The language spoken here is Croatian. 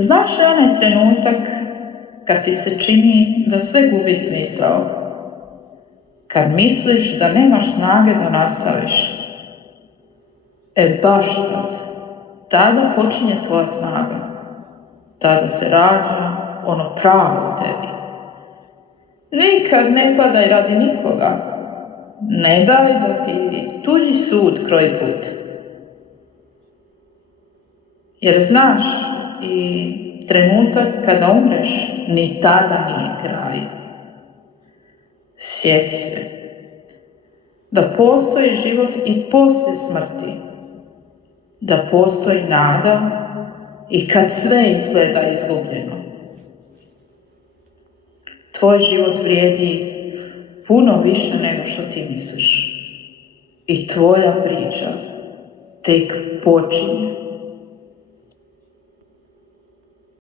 Znaš li onaj trenutak kad ti se čini da sve gubi smisao? Kad misliš da nemaš snage da nastaviš? Baš tada počinje tvoja snaga. Tada se rađa ono pravo u tebi. Nikad ne padaj radi nikoga. Ne daj da ti tuđi sud kroji put. Jer znaš, i trenutak kada umreš, ni tada nije kraj. Sjeti se da postoji život i poslije smrti. Da postoji nada i kad sve izgleda izgubljeno. Tvoj život vrijedi puno više nego što ti misliš. I tvoja priča tek počinje.